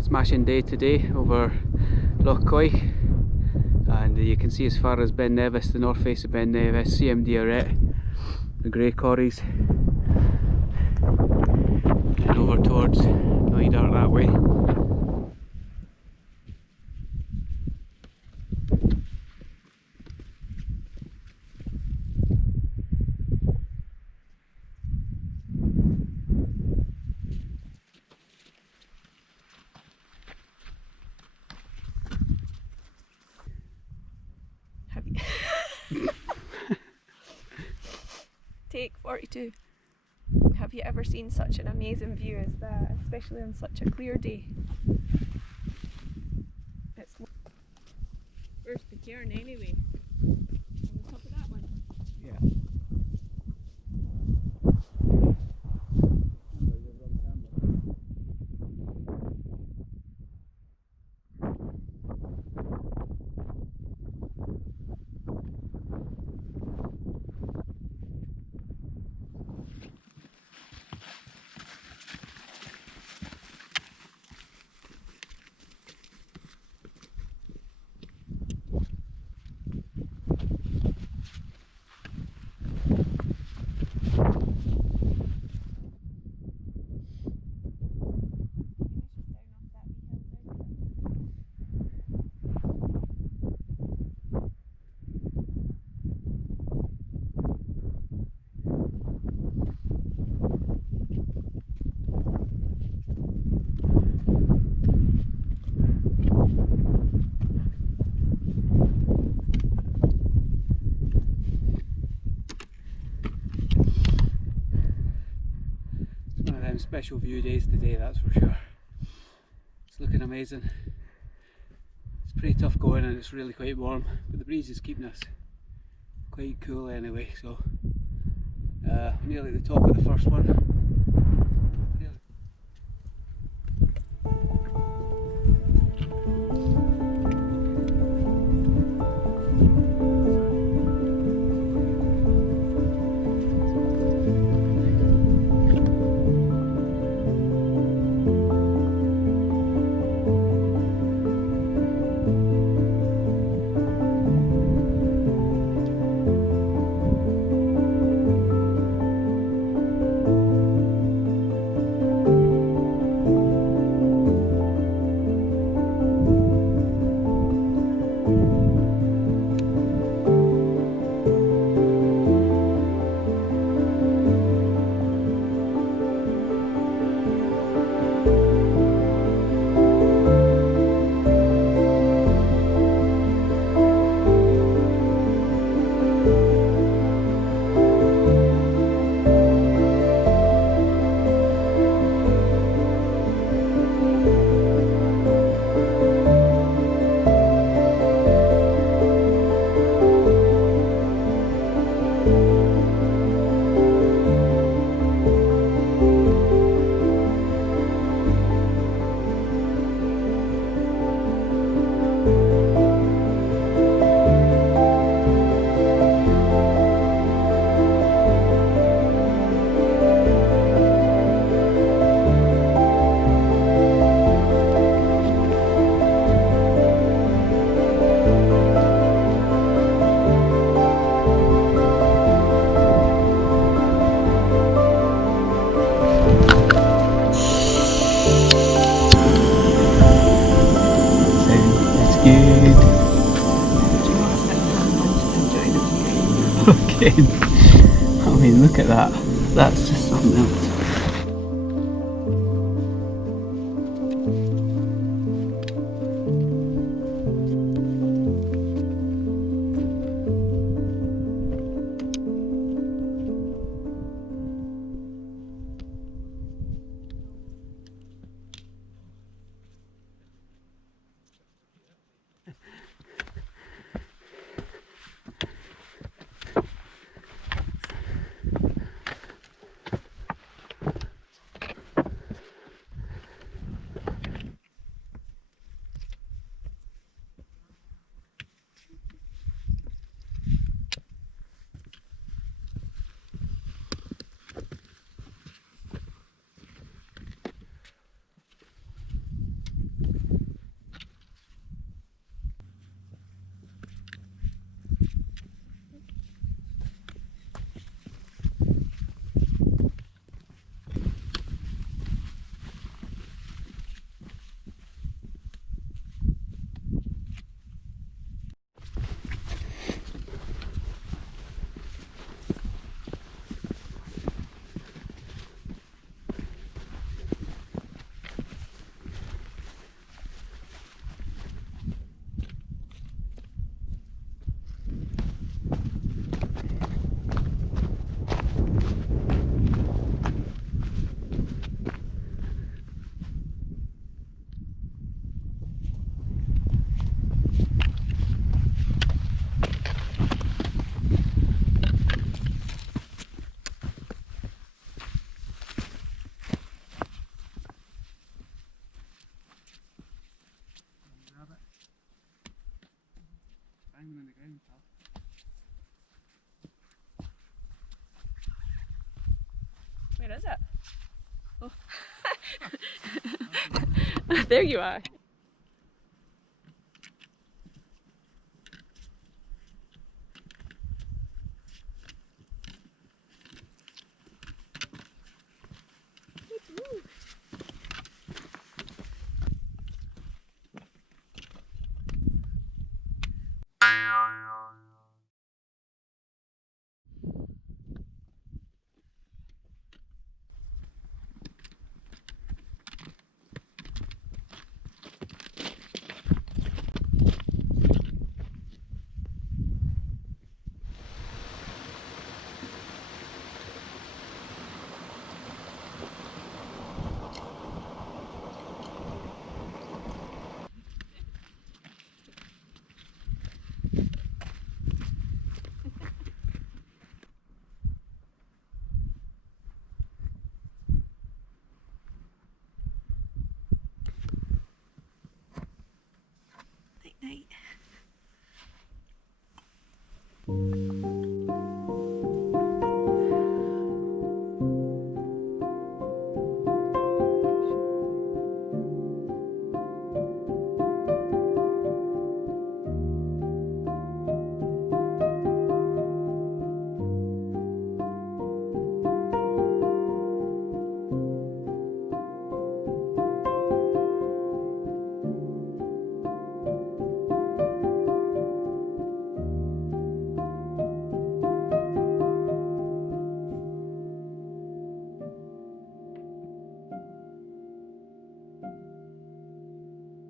Smashing day today over Loch Coy, and you can see as far as Ben Nevis, the north face of Ben Nevis, CMD Arret, the Grey Corries, and over towards Knoydart that way. Take 42. Have you ever seen such an amazing view as that, especially on such a clear day? It's where's the cairn anyway? On the top of that one? Yeah. Special view days today, that's for sure. It's looking amazing. It's pretty tough going and it's really quite warm, but the breeze is keeping us quite cool anyway, so nearly at the top of the first one. again. I mean, look at that. That's just something else. Banging on the ground, pal. Where is it? Oh. There you are. Night night.